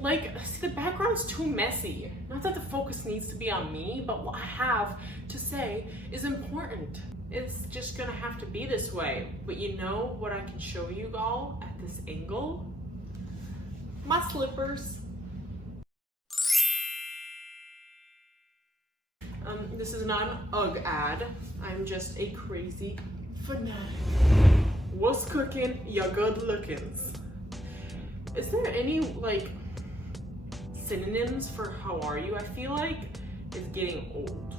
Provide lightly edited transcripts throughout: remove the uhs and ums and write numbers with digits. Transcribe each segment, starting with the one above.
like, see, the background's too messy. Not that the focus needs to be on me, but what I have to say is important. It's just gonna have to be this way. But you know what I can show you all at this angle? My slippers. This is not an UGG ad. I'm just a crazy fanatic. What's cooking? Ya good lookins. Is there any like synonyms for how are you? I feel like it's getting old.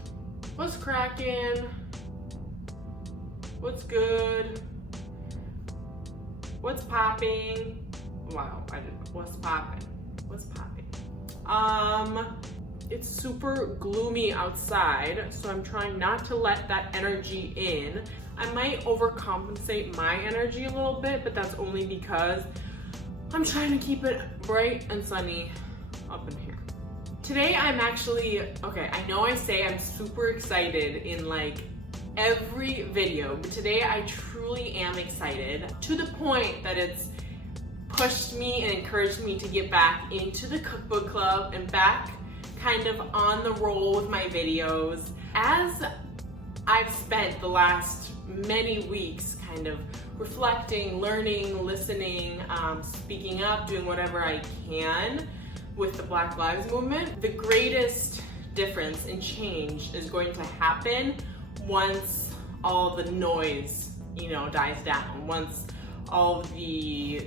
What's cracking? What's good? What's popping? Wow, what's popping? What's popping? It's super gloomy outside, so I'm trying not to let that energy in. I might overcompensate my energy a little bit, but that's only because I'm trying to keep it bright and sunny up in here. Today I'm actually, okay, I know I say I'm super excited in like every video, but today I truly am excited to the point that it's pushed me and encouraged me to get back into the cookbook club and back kind of on the roll with my videos. As I've spent the last many weeks kind of reflecting, learning, listening, speaking up, doing whatever I can with the Black Lives Movement, the greatest difference and change is going to happen once all the noise, dies down, once all the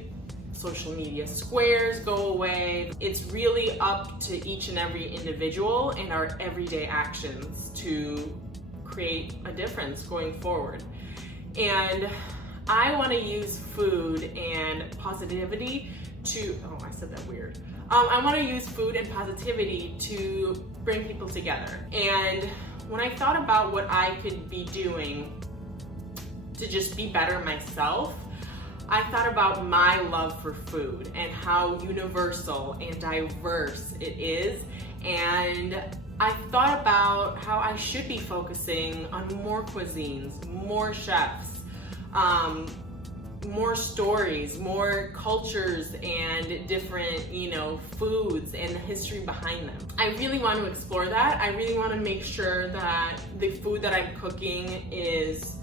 social media squares go away. It's really up to each and every individual and our everyday actions to create a difference going forward. And I want to use food and positivity to, oh, I said that weird. I want to use food and positivity to bring people together. And when I thought about what I could be doing to just be better myself, I thought about my love for food and how universal and diverse it is. And I thought about how I should be focusing on more cuisines, more chefs, more stories, more cultures and different, foods and the history behind them. I really want to explore that. I really want to make sure that the food that I'm cooking is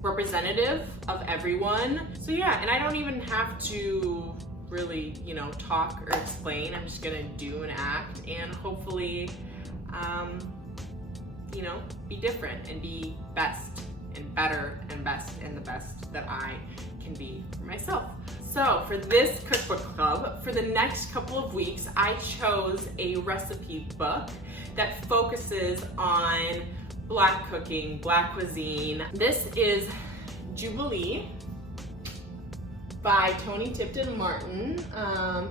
representative of everyone. So yeah, and I don't even have to really, talk or explain. I'm just gonna do and act and hopefully, be different and be best and better and best and the best that I can be for myself. So for this cookbook club, for the next couple of weeks, I chose a recipe book that focuses on Black cooking, Black cuisine. This is JUBILEE by Toni Tipton-Martin.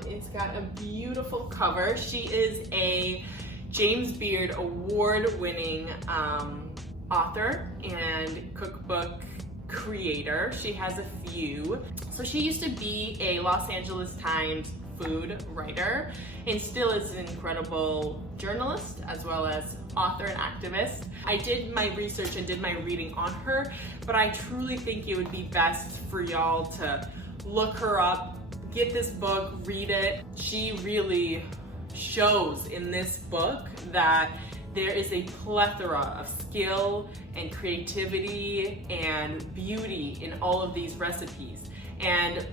It's got a beautiful cover. She is a James Beard award-winning author and cookbook creator. She has a few. So she used to be a Los Angeles Times food writer and still is an incredible journalist as well as author and activist. I did my research and did my reading on her, but I truly think it would be best for y'all to look her up, get this book, read it. She really shows in this book that there is a plethora of skill and creativity and beauty in all of these recipes. And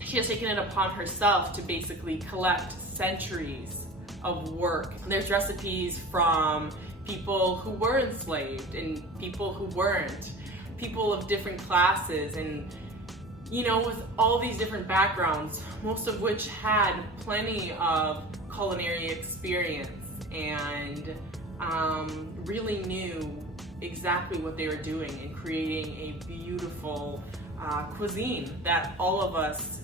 she has taken it upon herself to basically collect centuries of work. There's recipes from people who were enslaved and people who weren't, people of different classes, and with all these different backgrounds, most of which had plenty of culinary experience and really knew exactly what they were doing and creating a beautiful cuisine that all of us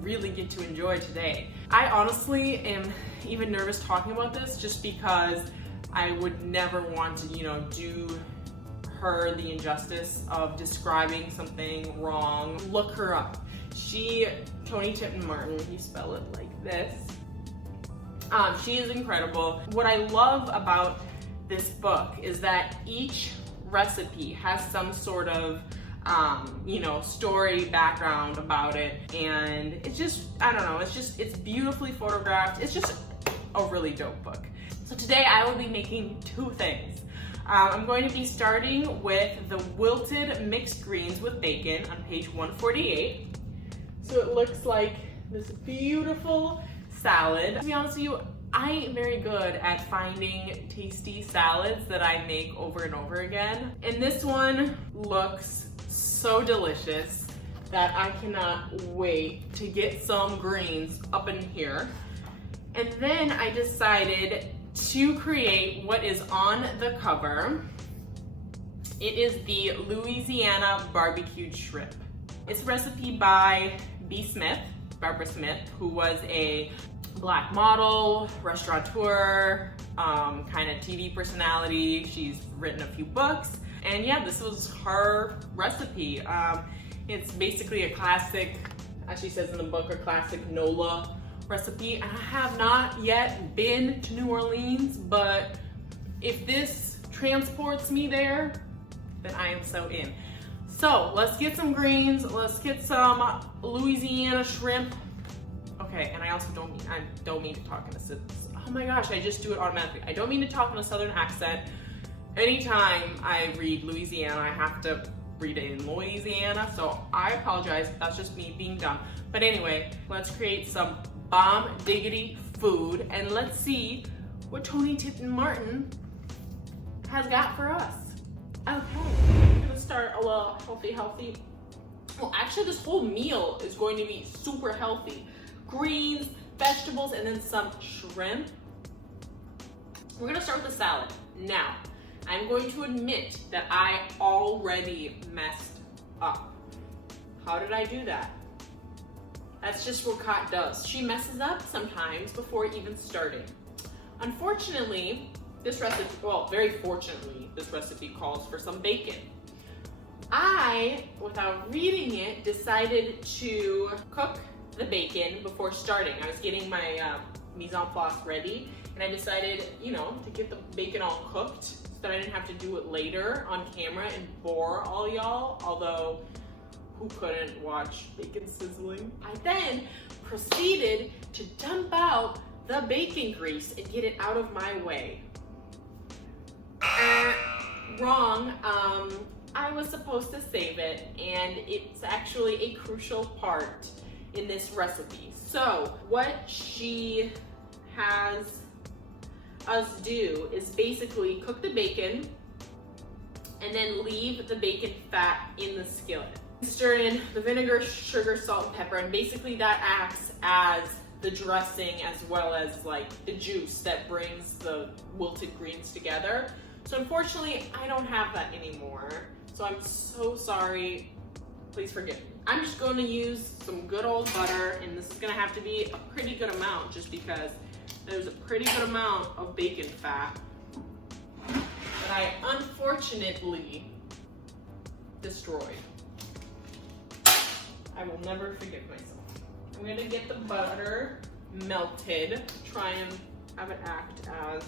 really get to enjoy today. I honestly am even nervous talking about this just because I would never want to, do her the injustice of describing something wrong. Look her up. Toni Tipton-Martin, you spell it like this. She is incredible. What I love about this book is that each recipe has some sort of you know, story background about it. And it's just, I don't know, it's beautifully photographed. It's just a really dope book. So today I will be making two things. I'm going to be starting with the wilted mixed greens with bacon on page 148. So it looks like this beautiful salad. To be honest with you, I am very good at finding tasty salads that I make over and over again. And this one looks so delicious that I cannot wait to get some greens up in here. And then I decided to create what is on the cover. It is the Louisiana barbecued shrimp. It's a recipe by Barbara Smith, who was a Black model, restaurateur, kind of TV personality. She's written a few books, and yeah, this was her recipe. It's basically a classic, as she says in the book, a classic NOLA recipe. And I have not yet been to New Orleans, but if this transports me there, then I am so in. So let's get some greens, let's get some Louisiana shrimp. Okay, and I also don't mean to talk in a, oh my gosh, I just do it automatically. I don't mean to talk in a Southern accent. Anytime I read Louisiana, I have to read it in Louisiana, so I apologize. That's just me being dumb. But anyway, let's create some bomb diggity food, and let's see what Toni Tipton-Martin has got for us. Okay, I'm gonna start a little healthy. Well, actually this whole meal is going to be super healthy. Greens, vegetables, and then some shrimp. We're gonna start with the salad. Now, I'm going to admit that I already messed up. How did I do that? That's just what Kat does. She messes up sometimes before even starting. Unfortunately, this recipe, well, very fortunately, this recipe calls for some bacon. I, without reading it, decided to cook the bacon before starting. I was getting my mise en place ready, and I decided, you know, to get the bacon all cooked so that I didn't have to do it later on camera and bore all y'all, although who couldn't watch bacon sizzling? I then proceeded to dump out the bacon grease and get it out of my way. Wrong. I was supposed to save it, and it's actually a crucial part in this recipe. So what she has us do is basically cook the bacon and then leave the bacon fat in the skillet. Stir in the vinegar, sugar, salt, and pepper, and basically that acts as the dressing as well as like the juice that brings the wilted greens together. So unfortunately, I don't have that anymore. So I'm so sorry. Please forgive me. I'm just going to use some good old butter, and this is going to have to be a pretty good amount just because there's a pretty good amount of bacon fat that I unfortunately destroyed. I will never forgive myself. I'm going to get the butter melted, try and have it act as,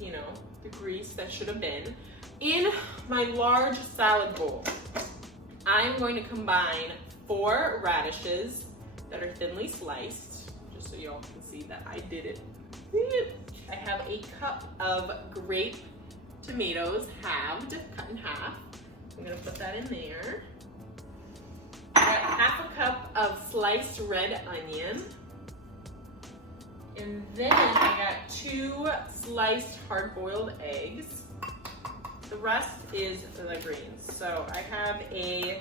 you know, the grease that should have been. In my large salad bowl, I'm going to combine 4 radishes that are thinly sliced, just so y'all can see that I did it. I have a cup of grape tomatoes, halved, cut in half. I'm gonna put that in there. I got half a cup of sliced red onion. And then I got 2 sliced hard-boiled eggs. The rest is the greens. So I have a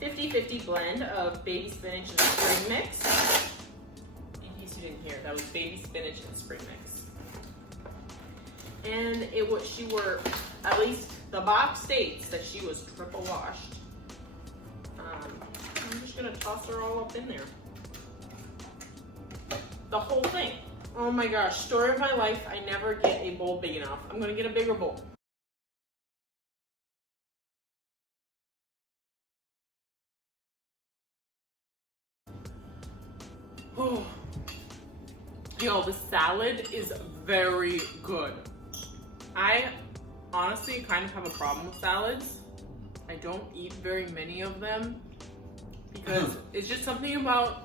50-50 blend of baby spinach and spring mix. In case you didn't hear, that was baby spinach and spring mix. And she were, at least the box states that she was triple washed. I'm just gonna toss her all up in there. The whole thing. Oh my gosh, story of my life, I never get a bowl big enough. I'm gonna get a bigger bowl. Oh. Yo, the salad is very good. I honestly kind of have a problem with salads. I don't eat very many of them because it's just something about,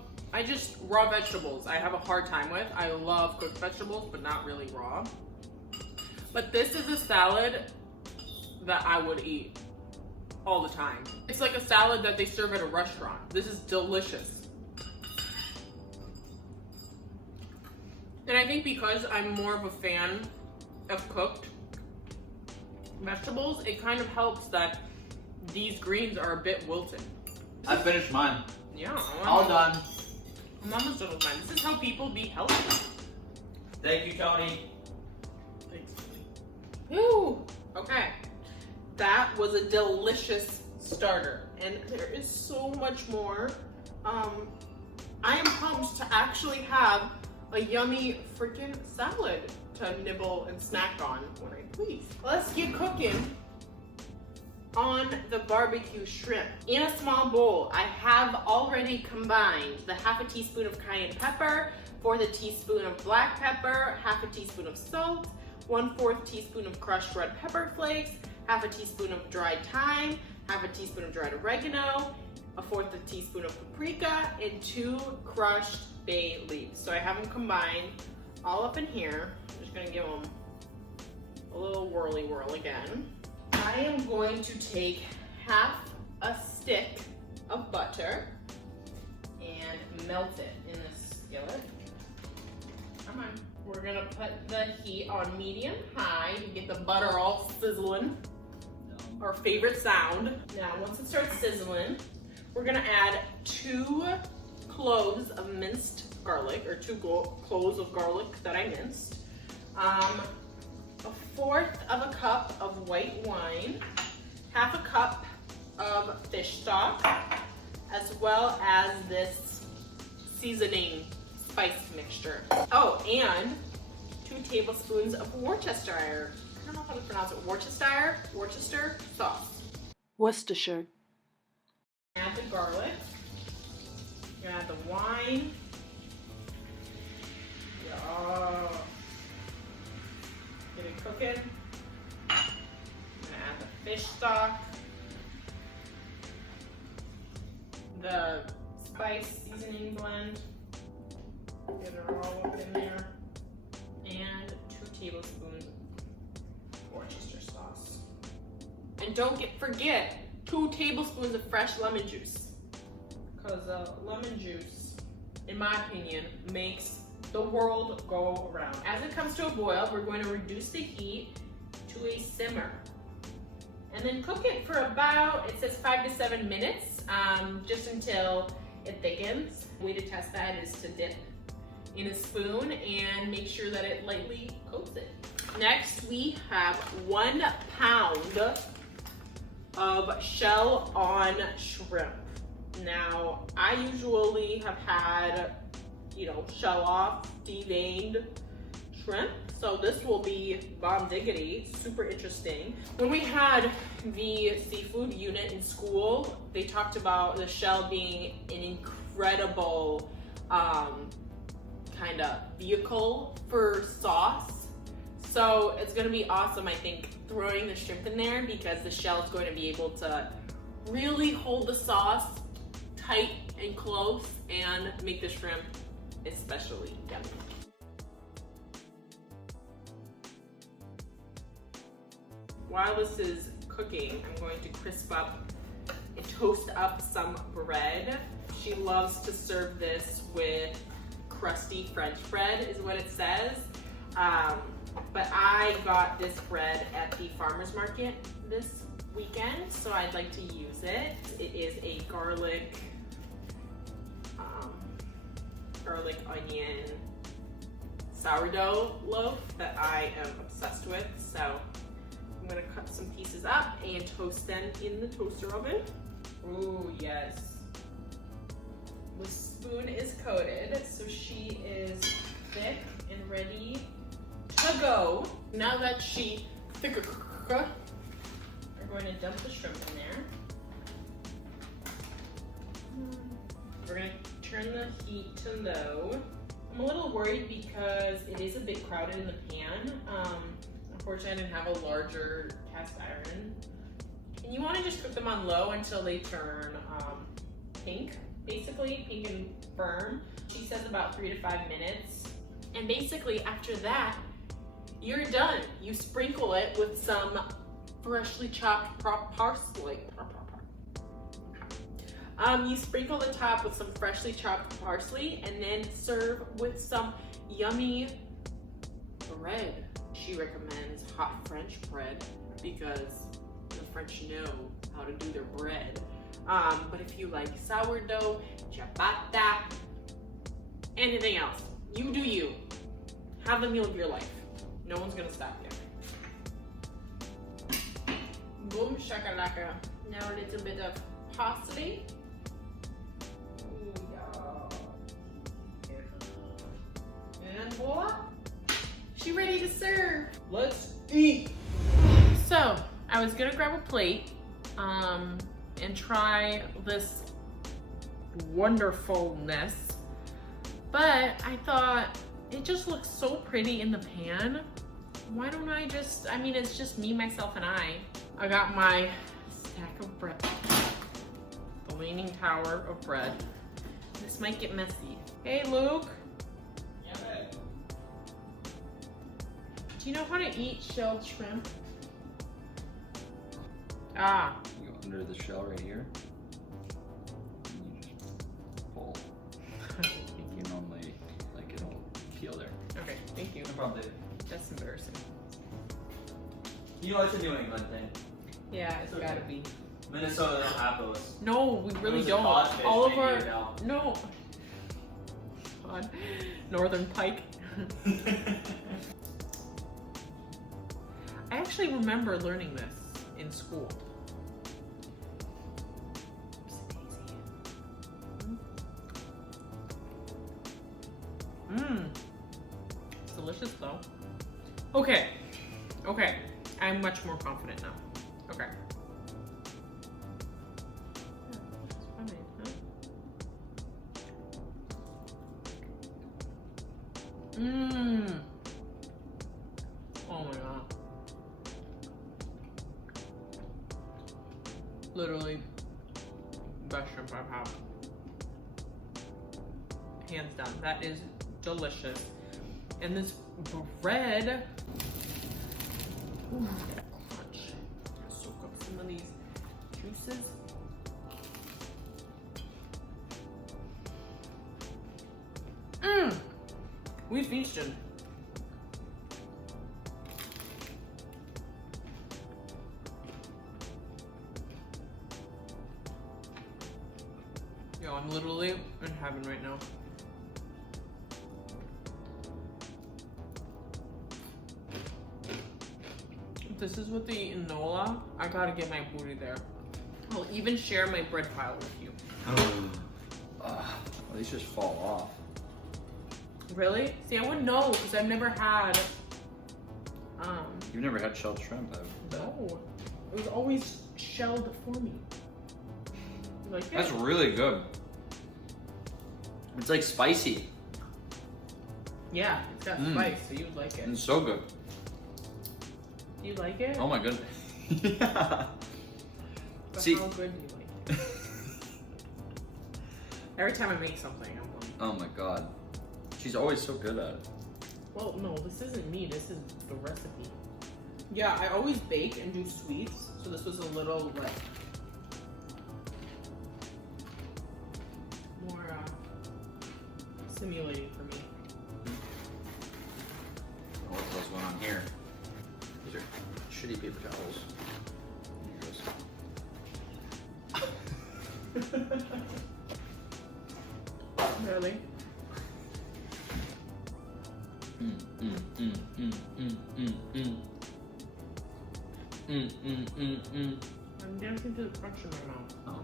raw vegetables I have a hard time with. I love cooked vegetables, but not really raw. But this is a salad that I would eat all the time. It's like a salad that they serve at a restaurant. This is delicious. And I think because I'm more of a fan of cooked vegetables, it kind of helps that these greens are a bit wilted. I finished mine. Yeah. All done. I'm almost done with mine. This is how people be healthy. Thank you, Toni. Thanks. Woo! Okay. That was a delicious starter. And there is so much more. I am pumped to actually have a yummy freaking salad to nibble and snack on when I please. Let's get cooking on the barbecue shrimp. In a small bowl, I have already combined the half a teaspoon of cayenne pepper, 1/4 teaspoon of black pepper, half a teaspoon of salt, 1/4 teaspoon of crushed red pepper flakes, half a teaspoon of dried thyme, half a teaspoon of dried oregano, 1/4 teaspoon of paprika, and 2 crushed bay leaves. So I have them combined all up in here. I'm just gonna give them a little whirly whirl again. I am going to take half a stick of butter and melt it in this skillet. Come on. We're gonna put the heat on medium high to get the butter all sizzling. Our favorite sound. Now, once it starts sizzling, we're gonna add 2 cloves of minced garlic, or 2 cloves of garlic that I minced. 1/4 of a cup of white wine, half a cup of fish stock, as well as this seasoning spice mixture. Oh, and 2 tablespoons of Worcestershire. I don't know how to pronounce it. Worcester sauce. Worcestershire. Add the garlic. You're gonna add the wine. Yeah. Get it cooking. I'm gonna add the fish stock, the spice seasoning blend. Get it all up in there, and 2 tablespoons of Worcester sauce. And don't forget 2 tablespoons of fresh lemon juice, because lemon juice, in my opinion, makes the world go around. As it comes to a boil, we're going to reduce the heat to a simmer. And then cook it for about, it says 5 to 7 minutes, just until it thickens. The way to test that is to dip in a spoon and make sure that it lightly coats it. Next, we have 1 pound of shell-on shrimp. Now, I usually have had, shell off, deveined shrimp. So this will be bomb diggity, super interesting. When we had the seafood unit in school, they talked about the shell being an incredible kind of vehicle for sauce. So it's gonna be awesome, I think, throwing the shrimp in there, because the shell is going to be able to really hold the sauce tight and close and make the shrimp especially yummy. While this is cooking, I'm going to crisp up and toast up some bread. She loves to serve this with crusty French bread, is what it says. But I got this bread at the farmer's market this weekend, so I'd like to use it. It is a garlic onion sourdough loaf that I am obsessed with. So I'm gonna cut some pieces up and toast them in the toaster oven. Ooh, yes. The spoon is coated, so she is thick and ready to go. Now that she's thicker, we're going to dump the shrimp in there. We're going to turn the heat to low. I'm a little worried because it is a bit crowded in the pan. Unfortunately, I didn't have a larger cast iron And you want to just cook them on low until they turn pink, basically, pink and firm. She says about 3 to 5 minutes. And basically after that, you're done. You sprinkle it with some freshly chopped parsley. You sprinkle the top with some freshly chopped parsley and then serve with some yummy bread. She recommends hot French bread because the French know how to do their bread. But if you like sourdough, ciabatta, anything else, you do you. Have the meal of your life. No one's gonna stop you. Boom shakalaka. Now a little bit of parsley. And voila, she ready to serve. Let's eat. So I was gonna grab a plate and try this wonderfulness, but I thought it just looks so pretty in the pan. Why don't I just, I mean, it's just me, myself, and I. I got my stack of bread, the leaning tower of bread. This might get messy. Hey, Luke. Yeah, babe. Do you know how to eat shelled shrimp? Ah. You go under the shell right here. And you just pull. You normally, like, it'll peel there. Okay, thank you. No problem, David. That's embarrassing. You know it's a New England thing. Yeah, it's Okay. gotta be. Minnesota don't have those. No, we really Those are don't. codfish, All of maybe our you know. no. God. Northern pike. I actually remember learning this in school. Mmm. It's delicious though. Okay. Okay. I'm much more confident now. Okay. It's funny, huh? Mmm. Oh my god. Literally best shrimp I've had. Hands down. That is delicious. And this bread, ooh, that crunch. Soak up some of these juices. Mmm. We feasted. Yo, I'm literally in heaven right now. If this is what they eat in NOLA, I gotta get my booty there. I'll even share my bread pile with you. Well, these just fall off. Really? See, I wouldn't know because I've never had. You've never had shelled shrimp, have you? No. It was always shelled for me. You like it? That's really good. It's like spicy. Yeah, it's got spice, so you'd like it. It's so good. Do you like it? Oh my goodness. Yeah. But See. how good do you like it? Every time I make something, I'm like, Oh my god. She's always so good at it. well, no, this isn't me, this is the recipe. Yeah, I always bake and do sweets, so this was a little, like, more, stimulating for me. What else going on here? These are shitty paper towels. Here goes. Really? I'm dancing to the crunch in my mouth. Oh.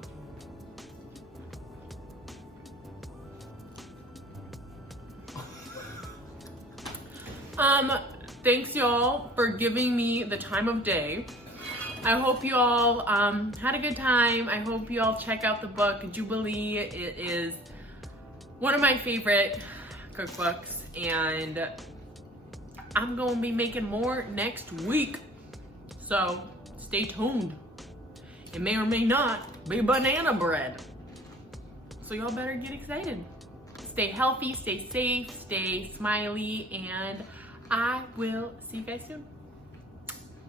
Thanks y'all for giving me the time of day. I hope you all had a good time. I hope you all check out the book, Jubilee. It is one of my favorite cookbooks, and I'm gonna be making more next week. So stay tuned. It may or may not be banana bread. So y'all better get excited. Stay healthy, stay safe, stay smiley, and I will see you guys soon.